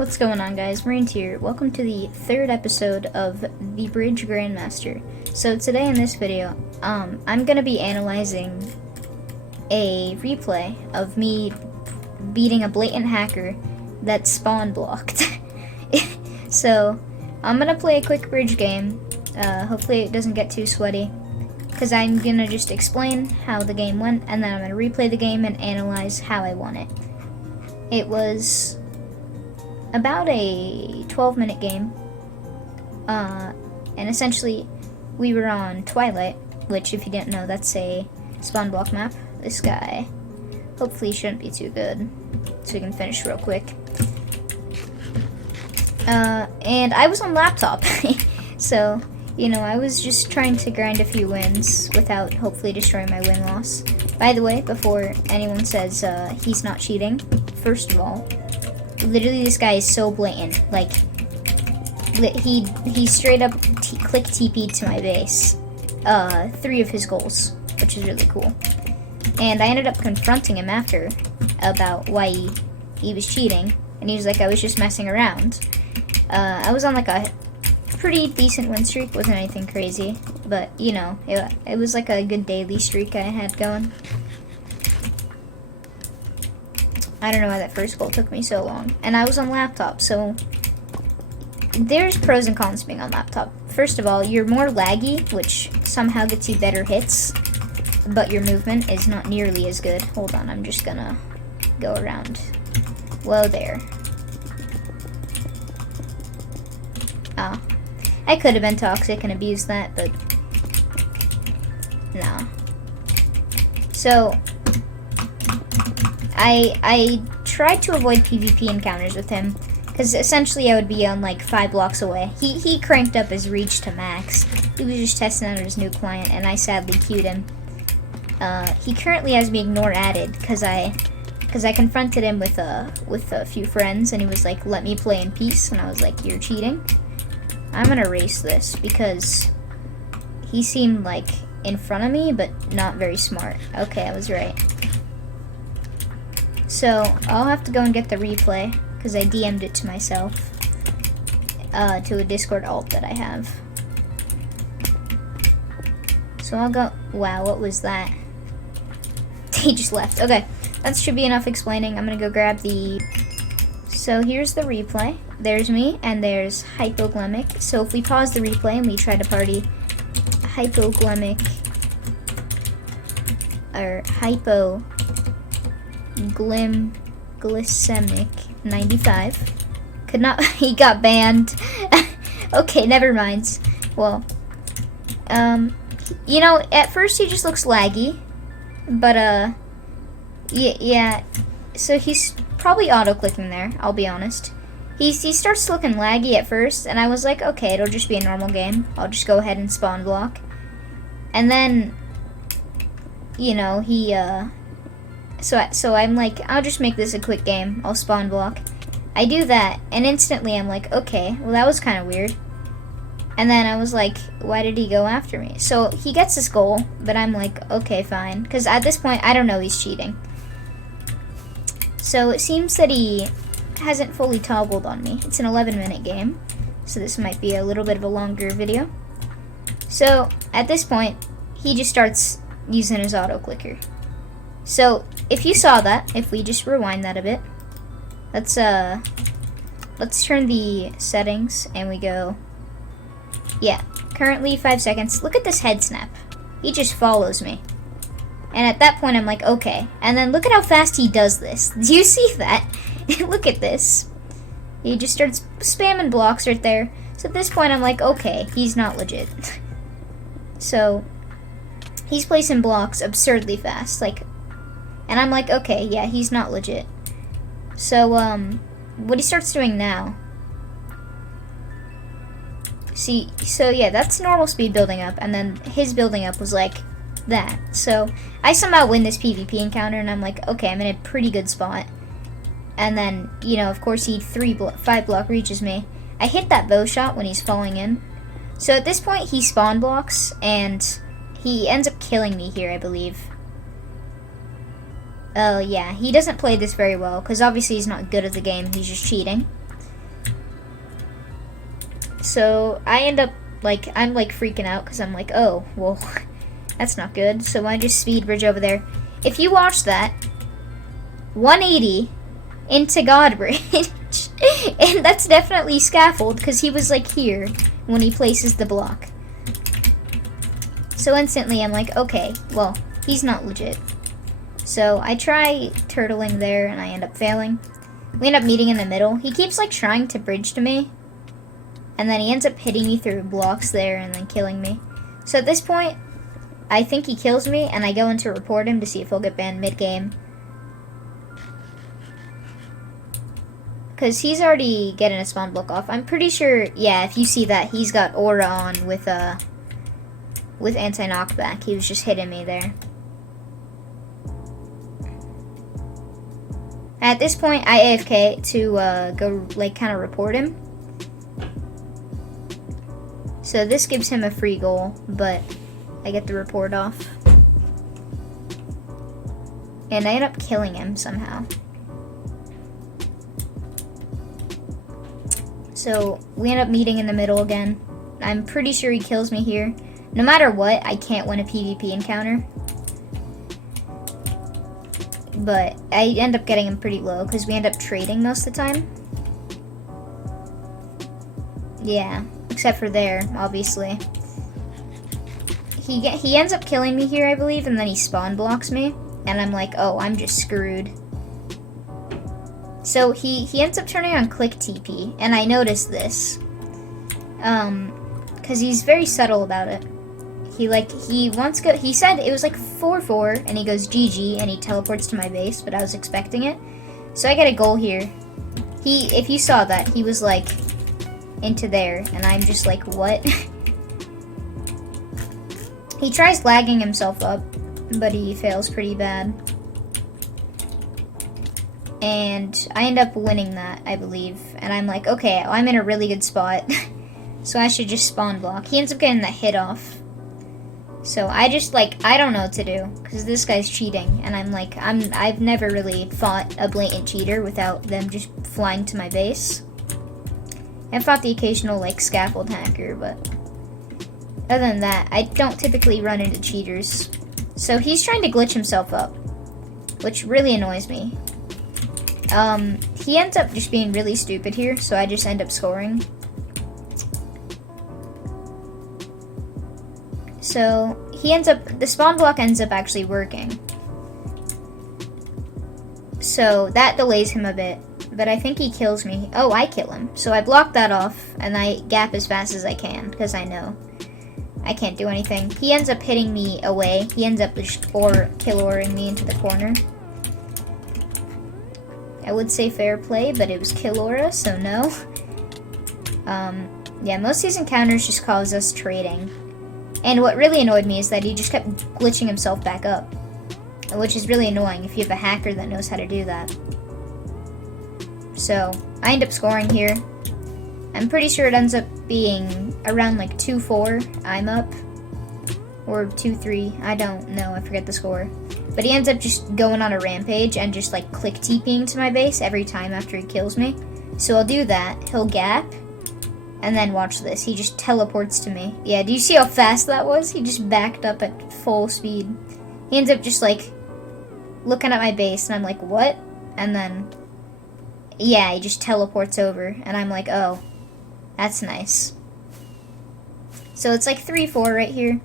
What's going on, guys? Marines here. Welcome to the third episode of the Bridge Grandmaster. So today in this video, I'm gonna be analyzing a replay of me beating a blatant hacker that spawn blocked. So I'm gonna play a quick bridge game. Hopefully it doesn't get too sweaty, because I'm gonna just explain how the game went, and then I'm gonna replay the game and analyze how I won it. It was about a 12-minute game, and essentially we were on Twilight, which, if you didn't know, that's a spawn block map. This guy hopefully shouldn't be too good, so we can finish real quick. And I was on laptop, so, you know, I was just trying to grind a few wins without hopefully destroying my win-loss. By the way, before anyone says he's not cheating, first of all, literally this guy is so blatant. Like, he straight up click TP'd to my base 3 of his goals, which is really cool. And I ended up confronting him after about why he was cheating, and he was like, I was just messing around. I was on like a pretty decent win streak, wasn't anything crazy, but you know, it was like a good daily streak I had going. I don't know why that first goal took me so long. And I was on laptop, so there's pros and cons being on laptop. First of all, you're more laggy, which somehow gets you better hits, but your movement is not nearly as good. Hold on, I'm just gonna go around. Whoa there. Ah. I could have been toxic and abused that, but no. So I tried to avoid PvP encounters with him, because essentially I would be on like 5 blocks away. He cranked up his reach to max. He was just testing out his new client, and I sadly queued him. He currently has me ignore added, because I confronted him with a few friends, and he was like, let me play in peace, and I was like, you're cheating. I'm gonna erase this, because he seemed like in front of me, but not very smart. Okay, I was right. So I'll have to go and get the replay, because I DM'd it to myself, to a Discord alt that I have. So I'll go. Wow, what was that? He just left. Okay, that should be enough explaining. I'm gonna go grab the. So here's the replay. There's me, and there's hypoglemic. So if we pause the replay and we try to party hypoglemic or glycemic 95. Could not. He got banned. Okay, never mind. Well, you know, at first he just looks laggy, but yeah. So he's probably auto-clicking there, I'll be honest. He starts looking laggy at first, and I was like, okay, it'll just be a normal game. I'll just go ahead and spawn block. And then, you know, he, so I'm like, I'll just make this a quick game. I'll spawn block. I do that, and instantly I'm like, okay, well that was kind of weird. And then I was like, why did he go after me? So he gets his goal, but I'm like, okay, fine. Because at this point, I don't know he's cheating. So it seems that he hasn't fully toggled on me. It's an 11-minute game, so this might be a little bit of a longer video. So at this point, he just starts using his auto clicker. So if you saw that, if we just rewind that a bit, let's turn the settings and we go. Yeah, currently 5 seconds. Look at this head snap. He just follows me. And at that point, I'm like, okay. And then look at how fast he does this. Do you see that? Look at this. He just starts spamming blocks right there. So at this point, I'm like, okay, he's not legit. So he's placing blocks absurdly fast. Like, and I'm like, okay, yeah, he's not legit. So, what he starts doing now. See, so yeah, that's normal speed building up. And then his building up was like that. So I somehow win this PvP encounter, and I'm like, okay, I'm in a pretty good spot. And then, you know, of course, he 5 block reaches me. I hit that bow shot when he's falling in. So at this point, he spawn blocks, and he ends up killing me here, I believe. Oh yeah, he doesn't play this very well, because obviously he's not good at the game, he's just cheating. So I end up, like, I'm like freaking out because I'm like, oh, well, that's not good. So I just speed bridge over there. If you watch that, 180 into God Bridge. And that's definitely scaffold because he was like here when he places the block. So instantly I'm like, okay, well, he's not legit. So I try turtling there and I end up failing. We end up meeting in the middle. He keeps like trying to bridge to me. And then he ends up hitting me through blocks there and then killing me. So at this point, I think he kills me and I go in to report him to see if he'll get banned mid-game. Because he's already getting a spawn block off. I'm pretty sure, yeah, if you see that, he's got aura on with anti-knockback. He was just hitting me there. At this point, I AFK to go, like, kind of report him. So this gives him a free goal, but I get the report off. And I end up killing him somehow. So we end up meeting in the middle again. I'm pretty sure he kills me here. No matter what, I can't win a PvP encounter. But I end up getting him pretty low because we end up trading most of the time. Yeah, except for there, obviously. He ends up killing me here, I believe, and then he spawn blocks me. And I'm like, oh, I'm just screwed. So he ends up turning on click TP, and I noticed this. Because he's very subtle about it. He said it was like 4-4, and he goes GG, and he teleports to my base, but I was expecting it. So I get a goal here. If you saw that, he was like into there, and I'm just like, what? He tries lagging himself up, but he fails pretty bad. And I end up winning that, I believe. And I'm like, okay, I'm in a really good spot. So I should just spawn block. He ends up getting the hit off. So I just, like, I don't know what to do. Because this guy's cheating. And I'm like, I've never really fought a blatant cheater without them just flying to my base. I've fought the occasional, like, scaffold hacker, but other than that, I don't typically run into cheaters. So he's trying to glitch himself up, which really annoys me. He ends up just being really stupid here, so I just end up scoring. So the spawn block ends up actually working. So that delays him a bit, but I think he kills me. Oh, I kill him. So I block that off, and I gap as fast as I can, because I know I can't do anything. He ends up hitting me away. He ends up just kill-oring me into the corner. I would say fair play, but it was kill aura, so no. Yeah, most of these encounters just cause us trading. And what really annoyed me is that he just kept glitching himself back up. Which is really annoying if you have a hacker that knows how to do that. So, I end up scoring here. I'm pretty sure it ends up being around like 2-4, I'm up. Or 2-3, I don't know, I forget the score. But he ends up just going on a rampage and just like click TPing to my base every time after he kills me. So I'll do that, he'll gap, and then watch this, he just teleports to me. Yeah, do you see how fast that was? He just backed up at full speed. He ends up just like looking at my base and I'm like, what? And then, yeah, he just teleports over and I'm like, oh, that's nice. So it's like 3-4 right here.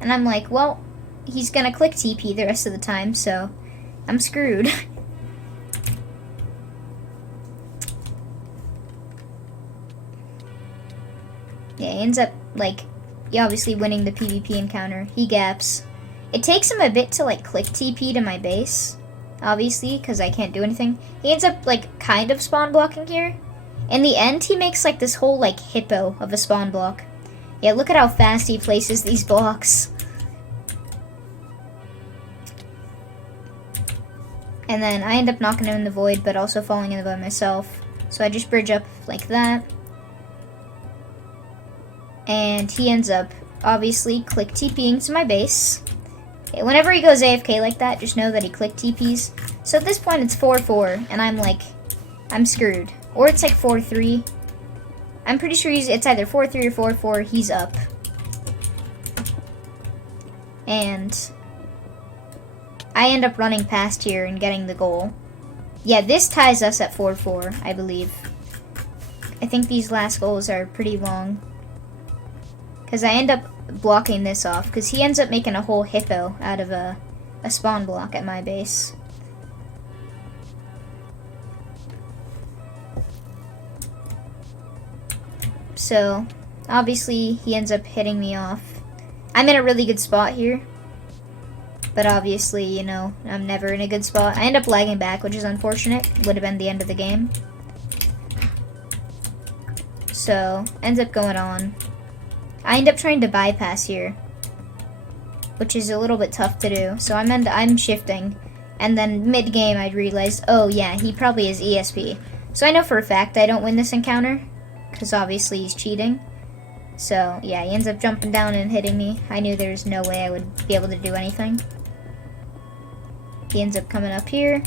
And I'm like, well, he's gonna click TP the rest of the time, so I'm screwed. Yeah, he ends up, like, obviously winning the PvP encounter. He gaps. It takes him a bit to, like, click TP to my base, obviously, because I can't do anything. He ends up, like, kind of spawn blocking here. In the end, he makes, like, this whole, like, hippo of a spawn block. Yeah, look at how fast he places these blocks. And then I end up knocking him in the void, but also falling in the void myself. So I just bridge up like that. And he ends up, obviously, click TPing to my base. Whenever he goes AFK like that, just know that he click TPs. So at this point, it's 4-4, and I'm like, I'm screwed. Or it's like 4-3. I'm pretty sure it's either 4-3 or 4-4. He's up. And I end up running past here and getting the goal. Yeah, this ties us at 4-4, I believe. I think these last goals are pretty long. Because I end up blocking this off. Because he ends up making a whole hippo out of a spawn block at my base. So, obviously, he ends up hitting me off. I'm in a really good spot here. But obviously, you know, I'm never in a good spot. I end up lagging back, which is unfortunate. Would have been the end of the game. So, ends up going on. I end up trying to bypass here, which is a little bit tough to do. So I'm shifting, and then mid-game I realized, oh yeah, he probably is ESP. So I know for a fact I don't win this encounter, because obviously he's cheating. So yeah, he ends up jumping down and hitting me. I knew there's no way I would be able to do anything. He ends up coming up here.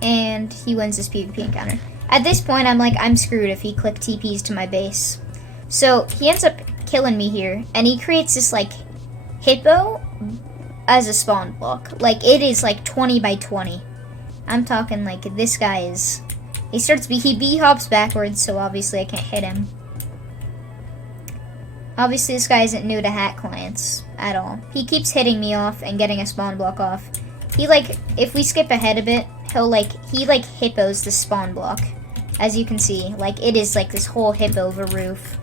And he wins this PvP encounter. At this point, I'm like, I'm screwed if he click TPs to my base. So he ends up killing me here, and he creates this like hippo as a spawn block. Like it is like 20 by 20. I'm talking like this guy is. He b-hops backwards, so obviously I can't hit him. Obviously this guy isn't new to hack clients at all. He keeps hitting me off and getting a spawn block off. He like, if we skip ahead a bit, he hippos the spawn block. As you can see, like it is like this whole hippo of a roof.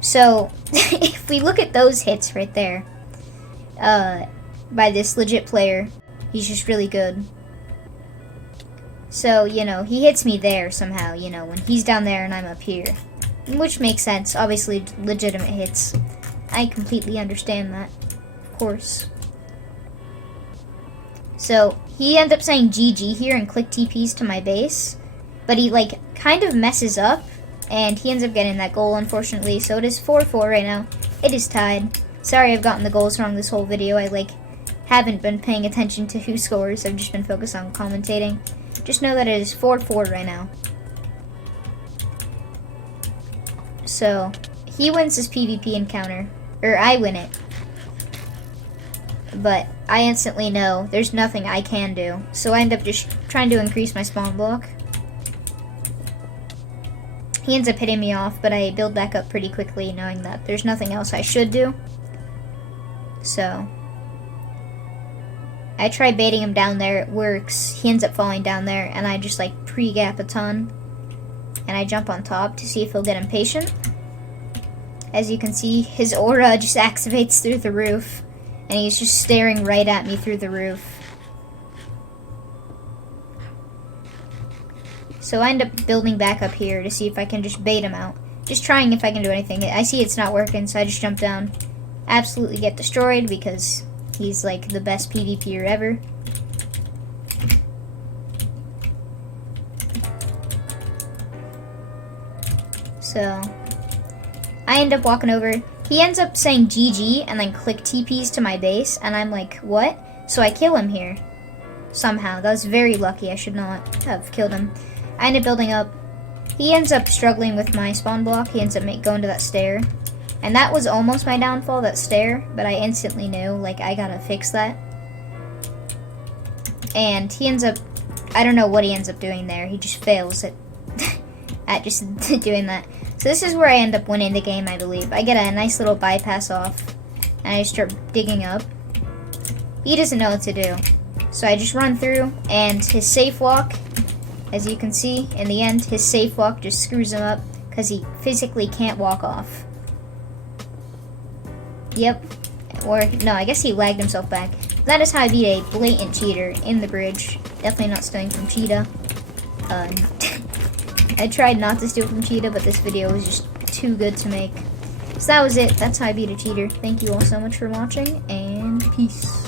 So, if we look at those hits right there, by this legit player, he's just really good. So, you know, he hits me there somehow, you know, when he's down there and I'm up here. Which makes sense, obviously legitimate hits. I completely understand that, of course. So, he ends up saying GG here and click TPs to my base. But he, like, kind of messes up. And he ends up getting that goal, unfortunately. So, it is 4-4 right now. It is tied. Sorry I've gotten the goals wrong this whole video. I, like, haven't been paying attention to who scores. I've just been focused on commentating. Just know that it is 4-4 right now. So, he wins this PvP encounter. Or, I win it. But I instantly know there's nothing I can do. So I end up just trying to increase my spawn block. He ends up hitting me off, but I build back up pretty quickly knowing that there's nothing else I should do. So I try baiting him down there, it works. He ends up falling down there, and I just like pre-gap a ton. And I jump on top to see if he'll get impatient. As you can see, his aura just activates through the roof. And he's just staring right at me through the roof. So I end up building back up here to see if I can just bait him out. Just trying if I can do anything. I see it's not working, so I just jump down. Absolutely get destroyed because he's like the best PvPer ever. So I end up walking over. He ends up saying GG and then click TPs to my base, and I'm like, what? So I kill him here. Somehow. That was very lucky. I should not have killed him. I end up building up. He ends up struggling with my spawn block. He ends up going to that stair. And that was almost my downfall, that stair, but I instantly knew, like, I gotta fix that. And he ends up, I don't know what he ends up doing there. He just fails at, at just doing that. So this is where I end up winning the game, I believe. I get a nice little bypass off, and I start digging up. He doesn't know what to do. So I just run through, and his safe walk, as you can see, in the end, his safe walk just screws him up, because he physically can't walk off. Yep. Or, no, I guess he lagged himself back. That is how I beat a blatant cheater in the bridge. Definitely not stealing from Cheetah. I tried not to steal from Cheetah, but this video was just too good to make. So that was it. That's how I beat a cheater. Thank you all so much for watching, and peace.